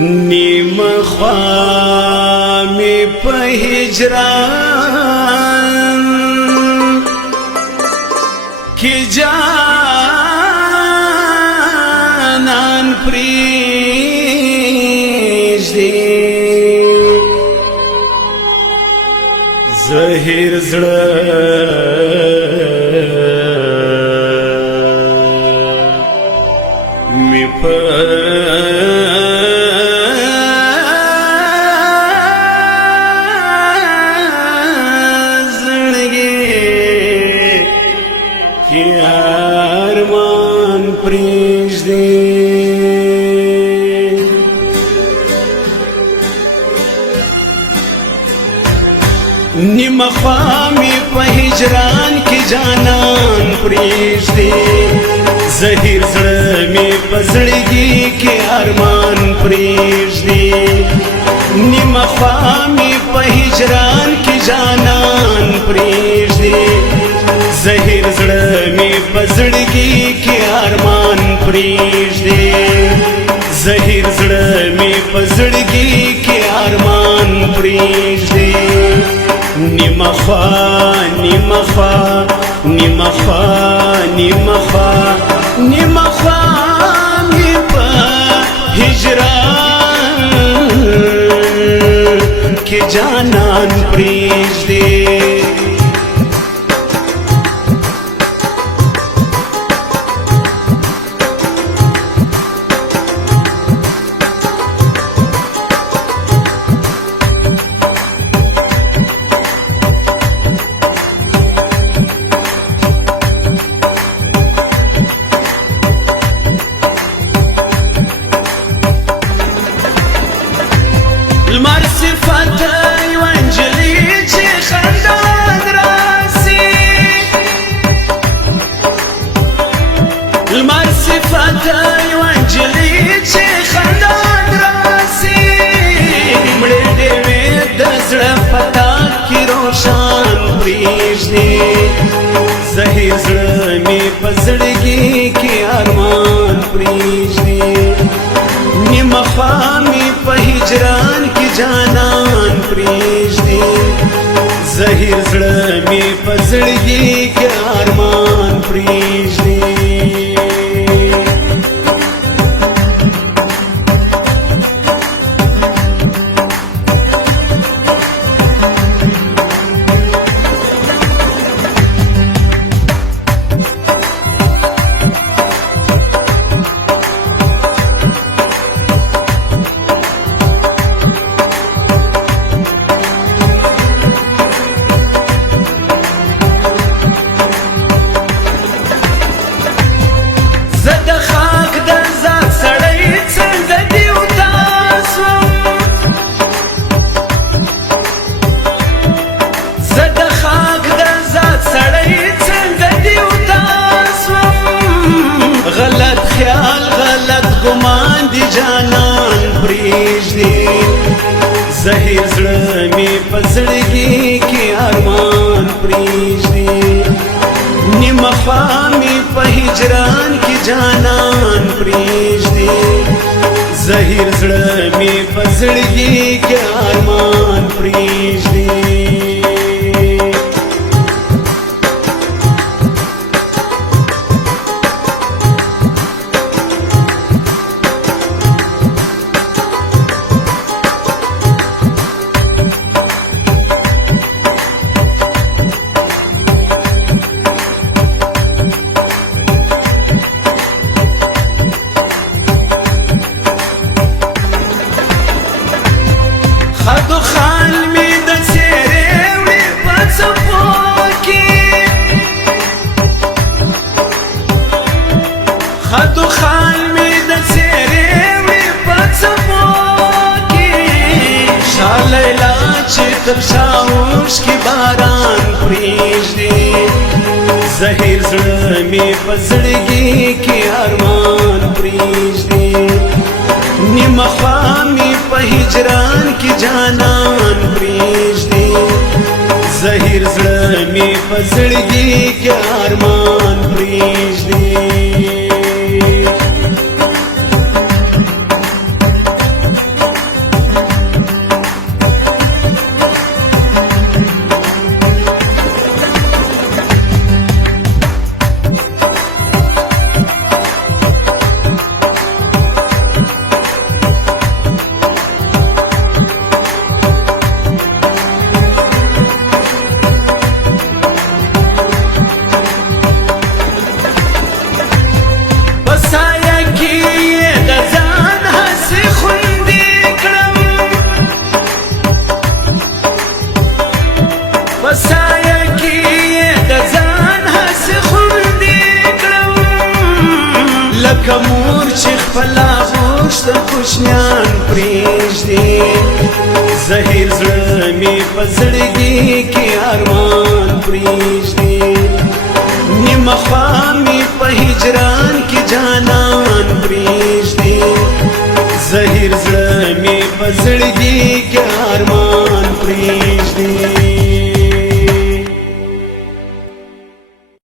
نیم خوا می په هجران کی جانان پریږدي زهیر زړه می په ارمان پریږدي نیم خوا می په هجران کې جانان پریږدي زهیر زړه می په زړګي کې ارمان پریږدي نیم خوا می په هجران کې جانان پریږدي زهیر زړه می په زړګي کې ارمان پریږدي زهیر زړه می په زړګي کې ارمان پریږدي نیم خوا نیم خوا نیم خوا نیم خوا نیم خوا می په هجران کې جانان پریږدي لمر صفت یو انجلی چې خندان راسي لمر صفت یو انجلی چې خندان راسي مړې دې د زړه پتا کې روشان پریږدي زهیر زړه می په زړګي کې ارمان پریږدي نیم خوا می په هجران کې جانان پریږدي زهیر زړه می په زړګي کې ارمان پریږدي غلط خیال غلط ګمان دی جانان پریږدي زهیر زړه می په زړګي کې ارمان پریږدي نیم خوا می په هجران کې جانان پریږدي زهیر زړه می په زړګي کې ارمان پریږدي خدو خان می د سیرې وړي په څپو کې خدو خان می د سیرې وړي په څپو کې شاه لیلا چې تر شاوش کې باران پریږدي زهیر زړه می په زړګي کې ارمان پریږدي نیم خوا می په هجران کې جانان پریږدي زهیر زړه می په زړګي کې ارمان پریږدي پسایه کې د ځان هسې خوندې کړم لکه مور چې خپله غوښته کوچنیان پرېږدي زهیر زړه مې په زړګي کې ارمان پرېږدي